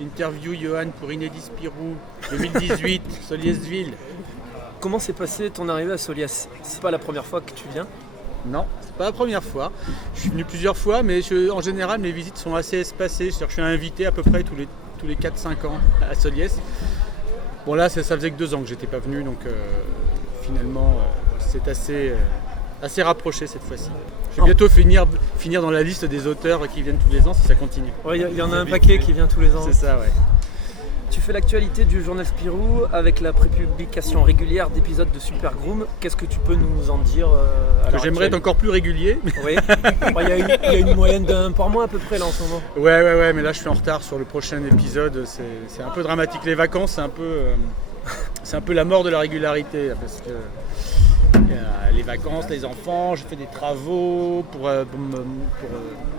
Interview Johan pour Inédit Spirou 2018, Soliesville. Comment s'est passée ton arrivée à Soliès? C'est pas la première fois que tu viens? Non, c'est pas la première fois. Je suis venu plusieurs fois, mais en général, mes visites sont assez espacées. C'est-à-dire que je suis invité à peu près tous les 4-5 ans à Soliès. Bon là, ça faisait que 2 ans que j'étais pas venu, donc finalement, c'est assez rapproché cette fois-ci. Je vais bientôt finir dans la liste des auteurs qui viennent tous les ans si ça continue. Ouais, il y en a un paquet qui vient tous les ans. C'est ça, ouais. Tu fais l'actualité du journal Spirou avec la prépublication régulière d'épisodes de Super Groom. Qu'est-ce que tu peux nous en dire que j'aimerais être encore plus régulier. Oui. Il y a une moyenne d'un par mois à peu près là en ce moment. Ouais, mais là je suis en retard sur le prochain épisode. C'est un peu dramatique. Les vacances, c'est un peu la mort de la régularité. Parce que les vacances, les enfants, j'ai fait des travaux pour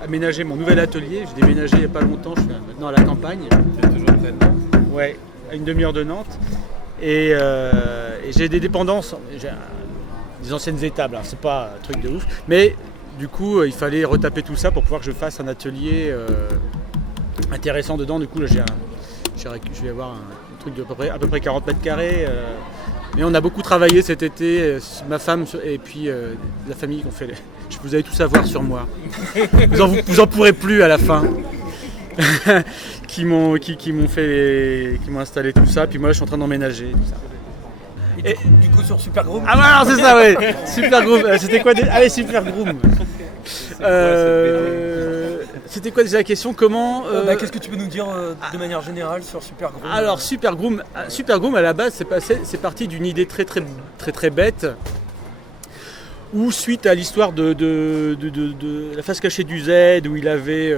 aménager mon nouvel atelier. J'ai déménagé il n'y a pas longtemps, je suis maintenant à la campagne. C'est toujours près de Nantes. Ouais, à une demi-heure de Nantes. Et j'ai des dépendances, j'ai des anciennes étables, hein, c'est pas un truc de ouf. Mais du coup, il fallait retaper tout ça pour pouvoir que je fasse un atelier intéressant dedans. Du coup, là, je vais avoir un truc à peu près 40 mètres carrés. Mais on a beaucoup travaillé cet été, ma femme et puis la famille qui ont fait. Vous allez tout savoir sur moi. Vous en pourrez plus à la fin. qui m'ont installé tout ça, puis moi je suis en train d'emménager tout ça. Et du coup sur Super Groom. Ah bah alors c'est ça, ouais. Super Groom. C'était quoi Allez, Super Groom. C'était quoi déjà la question? Comment qu'est-ce que tu peux nous dire de manière générale sur Super Groom? Alors Super Groom à la base c'est parti d'une idée très très très très bête. Ou suite à l'histoire de la face cachée du Z, où il avait,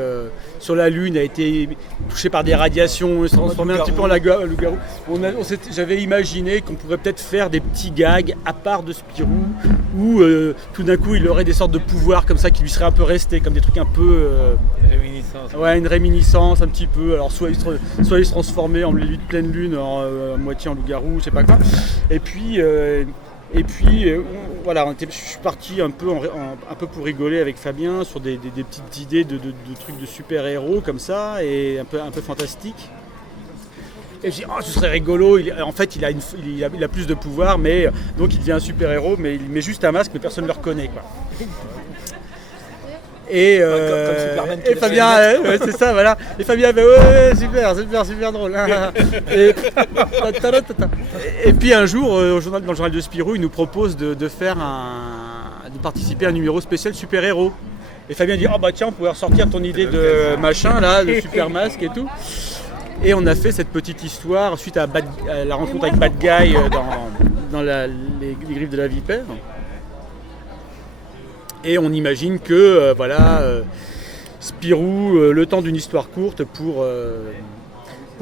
sur la Lune, a été touché par des radiations, il s'est transformé un petit peu en loup-garou. J'avais imaginé qu'on pourrait peut-être faire des petits gags à part de Spirou, où tout d'un coup il aurait des sortes de pouvoirs comme ça qui lui seraient un peu restés, comme des trucs un peu... Réminiscence. Ouais, une réminiscence un petit peu. Alors soit il se transformait en pleine lune, à moitié en loup-garou, je sais pas quoi. Et puis voilà, je suis parti un peu pour rigoler avec Fabien sur des petites idées de trucs de super-héros comme ça, et un peu fantastique. Et je dis, ce serait rigolo, en fait il a plus de pouvoir, mais donc il devient un super-héros, mais il met juste un masque, mais personne ne le reconnaît, quoi. Et Fabien, c'est ça, voilà. Et Fabien avait super drôle. Et puis un jour, dans le journal de Spirou, il nous propose de participer à un numéro spécial super-héros. Et Fabien dit, tiens, on pourrait ressortir ton idée de machin là, de super masque et tout. Et on a fait cette petite histoire suite à la rencontre avec Bad Guy dans les griffes de la vipère. Et on imagine que Spirou, le temps d'une histoire courte, pour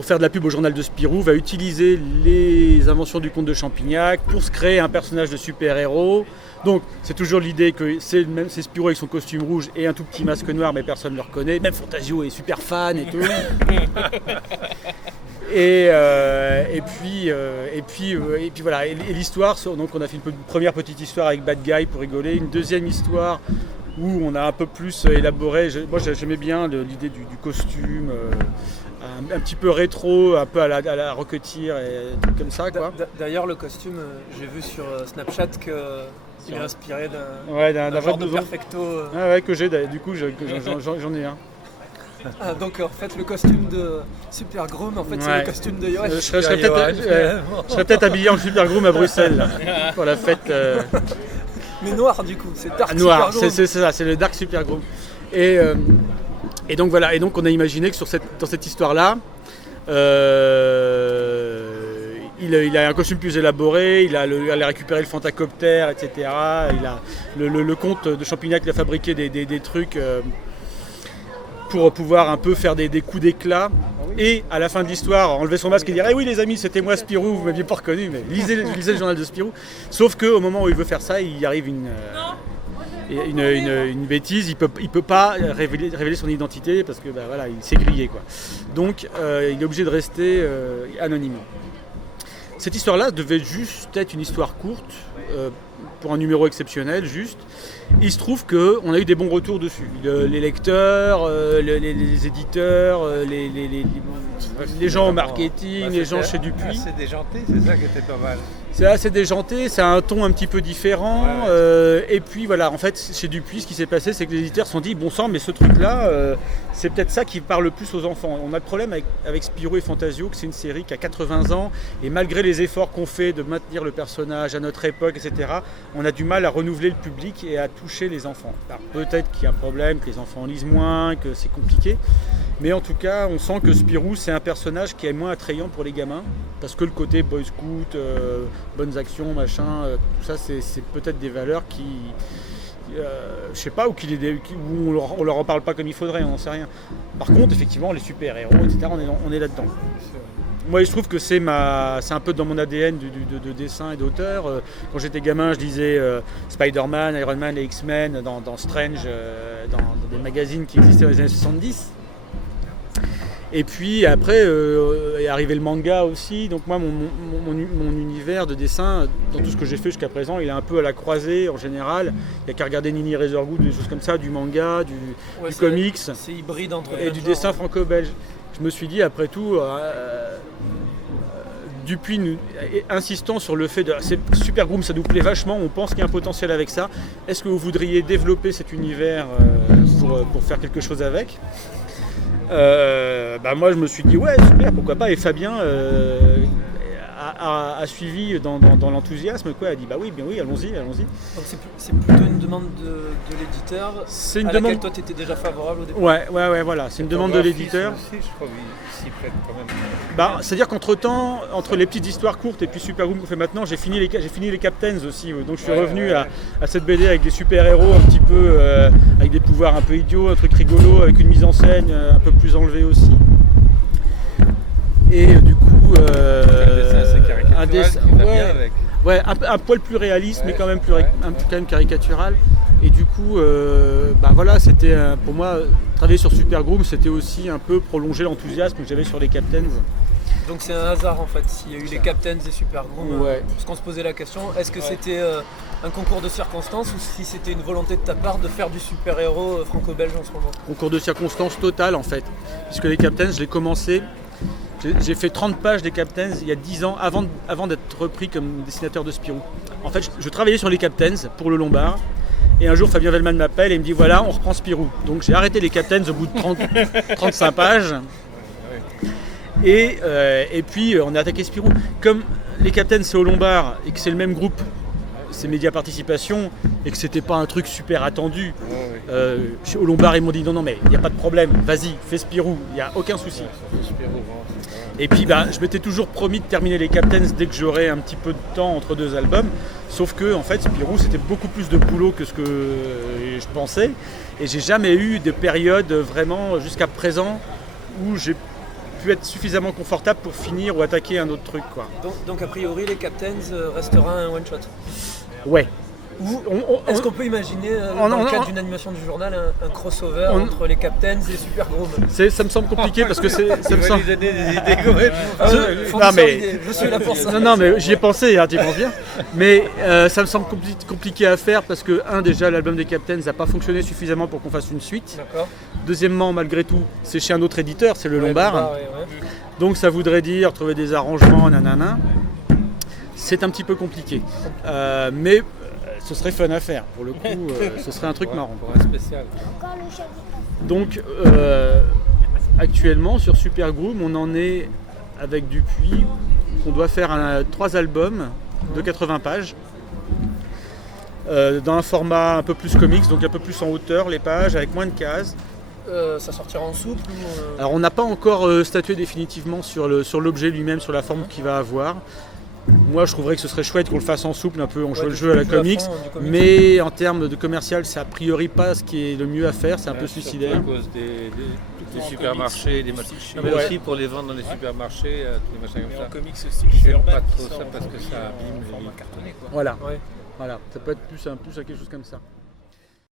faire de la pub au journal de Spirou, va utiliser les inventions du comte de Champignac pour se créer un personnage de super-héros. Donc c'est toujours l'idée que c'est Spirou avec son costume rouge et un tout petit masque noir, mais personne ne le reconnaît. Même Fantasio est super fan et tout. Et puis voilà, et l'histoire, donc on a fait une première petite histoire avec Bad Guy pour rigoler, une deuxième histoire où on a un peu plus élaboré. Moi j'aimais bien l'idée du costume, un petit peu rétro, un peu à la Rocketeer et tout comme ça, quoi. D'ailleurs le costume, j'ai vu sur Snapchat qu'il est inspiré d'un vrai genre de perfecto. Ah ouais, que j'ai, du coup j'en ai un. Donc en fait le costume de Super Groom, en fait c'est le costume de Johan. Je serais peut-être habillé en Super Groom à Bruxelles là, pour la fête. Mais noir du coup, c'est Dark noir, Super Groom. C'est ça, c'est le Dark Super Groom. Et donc voilà, et donc on a imaginé que dans cette histoire là, il a un costume plus élaboré, il a récupéré le Fantacoptère, etc. Il a le comte de Champignac, il a fabriqué des trucs pour pouvoir un peu faire des coups d'éclat. Et à la fin de l'histoire, enlever son masque et dire oui les amis, c'était moi Spirou, vous m'aviez pas reconnu, mais lisez le journal de Spirou. Sauf qu'au moment où il veut faire ça, il arrive une bêtise, il peut pas révéler son identité parce que il s'est grillé, quoi. Donc il est obligé de rester anonyme. Cette histoire-là devait juste être une histoire courte, pour un numéro exceptionnel, juste. Il se trouve qu'on a eu des bons retours dessus. Les lecteurs, les éditeurs, les gens au marketing, les gens chez Dupuis. C'est déjanté, c'est ça qui était pas mal. C'est assez déjanté, c'est un ton un petit peu différent. Et puis voilà, en fait, chez Dupuis, ce qui s'est passé, c'est que les éditeurs se sont dit, bon sang, mais ce truc-là, c'est peut-être ça qui parle le plus aux enfants. On a le problème avec Spirou et Fantasio, que c'est une série qui a 80 ans, et malgré les efforts qu'on fait de maintenir le personnage à notre époque, etc., on a du mal à renouveler le public et à toucher les enfants. Alors, peut-être qu'il y a un problème, que les enfants lisent moins, que c'est compliqué, mais en tout cas, on sent que Spirou, c'est un personnage qui est moins attrayant pour les gamins, parce que le côté boy scout, bonnes actions, machin, tout ça, c'est peut-être des valeurs qui... je sais pas, où on leur en parle pas comme il faudrait, on n'en sait rien. Par contre, effectivement, les super-héros, etc., on est là-dedans. Moi, je trouve que c'est un peu dans mon ADN de dessin et d'auteur. Quand j'étais gamin, je lisais Spider-Man, Iron Man et X-Men dans Strange, dans des magazines qui existaient dans les années 70. Et puis après est arrivé le manga aussi, donc moi mon univers de dessin, dans tout ce que j'ai fait jusqu'à présent, il est un peu à la croisée en général. Il n'y a qu'à regarder Nini Razorgood, des choses comme ça, du manga, du comics, c'est hybride entre et du dessin franco-belge. Je me suis dit après tout, Dupuis insistant sur le fait de Super Groom, ça nous plaît vachement, on pense qu'il y a un potentiel avec ça. Est-ce que vous voudriez développer cet univers pour faire quelque chose avec ? Moi je me suis dit ouais super, pourquoi pas, et Fabien a suivi dans l'enthousiasme, quoi, a dit bah oui, bien oui, allons-y. Donc c'est plutôt une demande de l'éditeur, c'est une à demande... laquelle toi tu étais déjà favorable au départ. Ouais, voilà, c'est une demande de l'éditeur. Aussi, je crois qu'il s'y prête quand même. C'est-à-dire qu'entre-temps, entre les petites histoires courtes et puis Super Groom qu'on fait maintenant, j'ai fini les Captains aussi, donc je suis revenu à cette BD avec des super-héros un petit peu, avec des pouvoirs un peu idiots, un truc rigolo, avec une mise en scène un peu plus enlevée aussi. Et du coup, un dessin qui va bien avec. Ouais, un poil plus réaliste, mais quand même quand même caricatural. Et du coup, voilà, c'était pour moi, travailler sur Super Groom, c'était aussi un peu prolonger l'enthousiasme que j'avais sur les Captains. Donc c'est un hasard en fait, s'il y a eu les Captains et Super Groom, parce qu'on se posait la question, est-ce que c'était un concours de circonstances ou si c'était une volonté de ta part de faire du super-héros franco-belge en ce moment ? Concours de circonstances total en fait, puisque les Captains, je l'ai commencé. J'ai fait 30 pages des Captains il y a 10 ans avant d'être repris comme dessinateur de Spirou. En fait, je travaillais sur les Captains pour le Lombard. Et un jour, Fabien Vellman m'appelle et me dit voilà, on reprend Spirou. Donc j'ai arrêté les Captains au bout de 35 pages. Et puis on a attaqué Spirou. Comme les Captains c'est au Lombard et que c'est le même groupe, c'est Média Participation, et que c'était pas un truc super attendu, au Lombard ils m'ont dit non mais il n'y a pas de problème, vas-y, fais Spirou, il n'y a aucun souci. Et puis je m'étais toujours promis de terminer les Captains dès que j'aurais un petit peu de temps entre deux albums, sauf que en fait Spirou c'était beaucoup plus de boulot que ce que je pensais, et j'ai jamais eu de période vraiment jusqu'à présent où j'ai pu être suffisamment confortable pour finir ou attaquer un autre truc, quoi. Donc a priori les Captains restera un one shot. Ouais. Est-ce qu'on peut imaginer, dans le cadre d'une animation du journal, un crossover entre les Captains et Super Groom ? Ça me semble compliqué parce que ça me semble... lui donner des idées quand même. Je suis là pour ça. Non, mais j'y ai pensé, hein, tu y penses bien. Mais ça me semble compliqué à faire parce que, déjà, l'album des Captains n'a pas fonctionné suffisamment pour qu'on fasse une suite. D'accord. Deuxièmement, malgré tout, c'est chez un autre éditeur, c'est le Lombard. Donc ça voudrait dire trouver des arrangements, nanana. C'est un petit peu compliqué. Mais ce serait fun à faire. Pour le coup, ce serait un truc marrant. Pour un spécial. Donc, actuellement, sur Super Groom, on en est avec Dupuis. On doit faire 3 albums de 80 pages. Dans un format un peu plus comics, donc un peu plus en hauteur, les pages, avec moins de cases. Ça sortira en souple ou Alors on n'a pas encore statué définitivement sur l'objet lui-même, sur la forme qu'il va avoir. Moi je trouverais que ce serait chouette qu'on le fasse en souple, un peu on joue le jeu à la comics, mais en termes de commercial, c'est a priori pas ce qui est le mieux à faire, c'est un peu suicidaire. À cause des supermarchés, des machins. Mais aussi pour les vendre dans les supermarchés, tous les machins comme ça. En comics aussi, J'aime pas trop ça parce que ça abîme les cartonnés. Voilà, ça peut être plus à quelque chose comme ça.